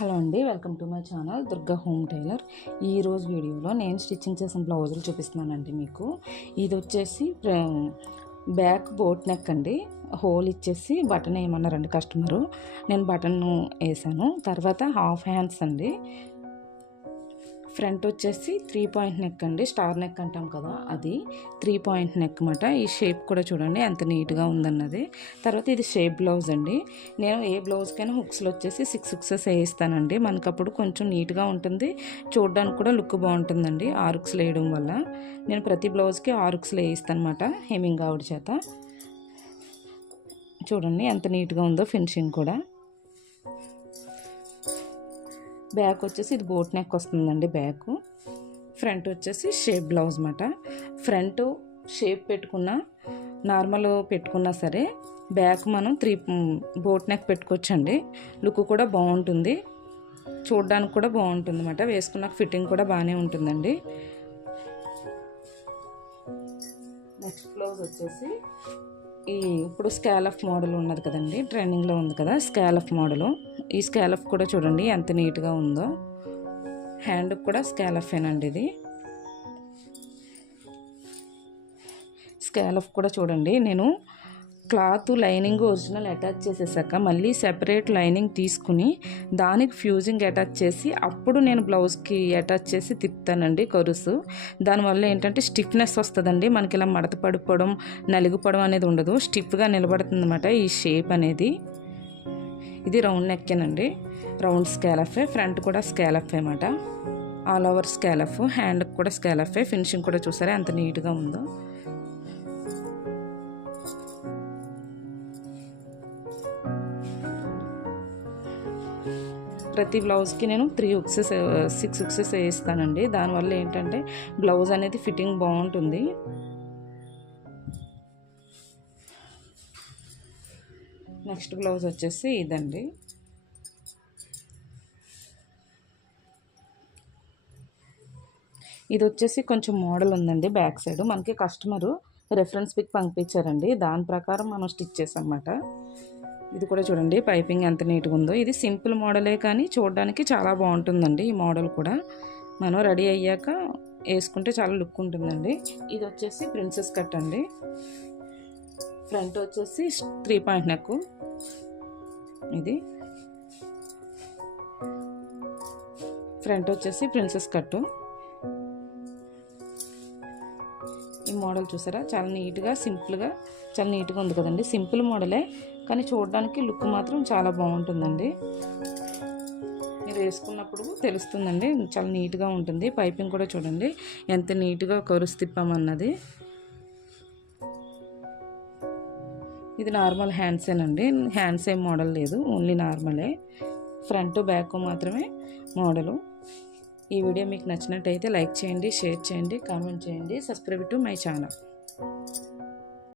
Hello అండి, welcome to my channel Durga home tailor. ఈరోజు వీడియోలో నేను స్టిచ్చింగ్ చేసిన బ్లౌజులు చూపిస్తున్నానండి మీకు. ఇది వచ్చేసి బ్యాక్ బోట్ నెక్ అండి. హోల్ ఇచ్చేసి బటన్ వేయమన్నారండి కస్టమరు. నేను బటన్ వేసాను. తర్వాత హాఫ్ హ్యాండ్స్ అండి. ఫ్రంట్ వచ్చేసి 3 పాయింట్ నెక్ అండి. స్టార్ నెక్ అంటాం కదా, అది 3 పాయింట్ నెక్ అన్నమాట. ఈ షేప్ కూడా చూడండి ఎంత నీట్గా ఉందన్నది. తర్వాత ఇది షేప్ బ్లౌజ్ అండి. నేను ఏ బ్లౌజ్కైనా హుక్స్లో వచ్చేసి 6 హుక్సెస్ వేయిస్తానండి. మనకప్పుడు కొంచెం నీట్గా ఉంటుంది, చూడడానికి కూడా లుక్ బాగుంటుందండి 6 హుక్స్ వేయడం వల్ల. నేను ప్రతి బ్లౌజ్కి 6 హుక్స్ వేయిస్తాను అనమాట హెమ్మింగ్ ఆవిడ చేత. చూడండి ఎంత నీట్గా ఉందో ఫినిషింగ్ కూడా. బ్యాక్ వచ్చేసి ఇది బోట్ నెక్ వస్తుందండి బ్యాక్. ఫ్రంట్ వచ్చేసి షేప్ బ్లౌజ్ అన్నమాట. ఫ్రంట్ షేప్ పెట్టుకున్నా నార్మల్ పెట్టుకున్నా సరే బ్యాక్ మనం 3 బోట్ నెక్ పెట్టుకోవచ్చండి. లుక్ కూడా బాగుంటుంది, చూడడానికి కూడా బాగుంటుంది అన్నమాట. వేసుకున్న ఫిట్టింగ్ కూడా బాగానే ఉంటుందండి. నెక్స్ట్ బ్లౌజ్ వచ్చేసి ఇప్పుడు స్కాలఫ్ మోడల్ ఉన్నది కదండి, ట్రెండింగ్లో ఉంది కదా స్కాలఫ్ మోడలు. ఈ స్కాలఫ్ కూడా చూడండి ఎంత నీట్గా ఉందో. హ్యాండ్ కూడా స్కాలఫేనండి ఇది. స్కాలఫ్ కూడా చూడండి, నేను క్లాత్ లైనింగ్ ఒరిజినల్ అటాచ్ చేసేసాక మళ్ళీ సెపరేట్ లైనింగ్ తీసుకుని దానికి ఫ్యూజింగ్ అటాచ్ చేసి అప్పుడు నేను బ్లౌజ్కి అటాచ్ చేసి తిప్పుతానండి కరుసు. దానివల్ల ఏంటంటే స్టిఫ్నెస్ వస్తుందండి. మనకి ఇలా మడత పడిపోవడం నలిగిపోవడం అనేది ఉండదు, స్టిఫ్గా నిలబడుతుంది అన్నమాట ఈ షేప్ అనేది. ఇది రౌండ్ నెక్కేనండి, రౌండ్ స్కాలఫే. ఫ్రంట్ కూడా స్కాలఫే అన్నమాట, ఆల్ ఓవర్ స్కాలఫ్. హ్యాండ్కి కూడా స్కాలఫే. ఫినిషింగ్ కూడా చూసారా ఎంత నీట్గా ఉందో. ప్రతి బ్లౌజ్కి నేను 6 హుక్సెస్ వేస్తానండి. దానివల్ల ఏంటంటే బ్లౌజ్ అనేది ఫిట్టింగ్ బాగుంటుంది. నెక్స్ట్ బ్లౌజ్ వచ్చేసి ఇదండి. ఇది వచ్చేసి కొంచెం మోడల్ ఉందండి బ్యాక్ సైడ్. మనకి కస్టమరు రెఫరెన్స్ పిక్ పంపించారండి, దాని ప్రకారం మనం స్టిచ్ చేసామన్నమాట. ఇది కూడా చూడండి పైపింగ్ ఎంత నీట్గా ఉందో. ఇది సింపుల్ మోడలే కానీ చూడడానికి చాలా బాగుంటుందండి ఈ మోడల్ కూడా. మనం రెడీ అయ్యాక వేసుకుంటే చాలా లుక్ ఉంటుందండి. ఇది వచ్చేసి ప్రిన్సెస్ కట్ అండి. ఫ్రంట్ వచ్చేసి 3 పాయింట్ నెక్. ఇది ఫ్రంట్ వచ్చేసి ప్రిన్సెస్ కట్. ఈ మోడల్ చూసారా చాలా నీట్గా సింపుల్గా చాలా నీట్గా ఉంది కదండి. సింపుల్ మోడలే కానీ చూడడానికి లుక్ మాత్రం చాలా బాగుంటుందండి. మీరు వేసుకున్నప్పుడు తెలుస్తుందండి, చాలా నీట్గా ఉంటుంది. పైపింగ్ కూడా చూడండి ఎంత నీట్గా కరుసు తిప్పామన్నది. ఇది నార్మల్ హ్యాండ్సేనండి, హ్యాండ్స్ ఏం మోడల్ లేదు, ఓన్లీ నార్మలే. ఫ్రంట్ బ్యాక్ మాత్రమే మోడలు. ఈ వీడియో మీకు నచ్చినట్టయితే లైక్ చేయండి, షేర్ చేయండి, కామెంట్ చేయండి, సబ్స్క్రైబ్ టు మై ఛానల్.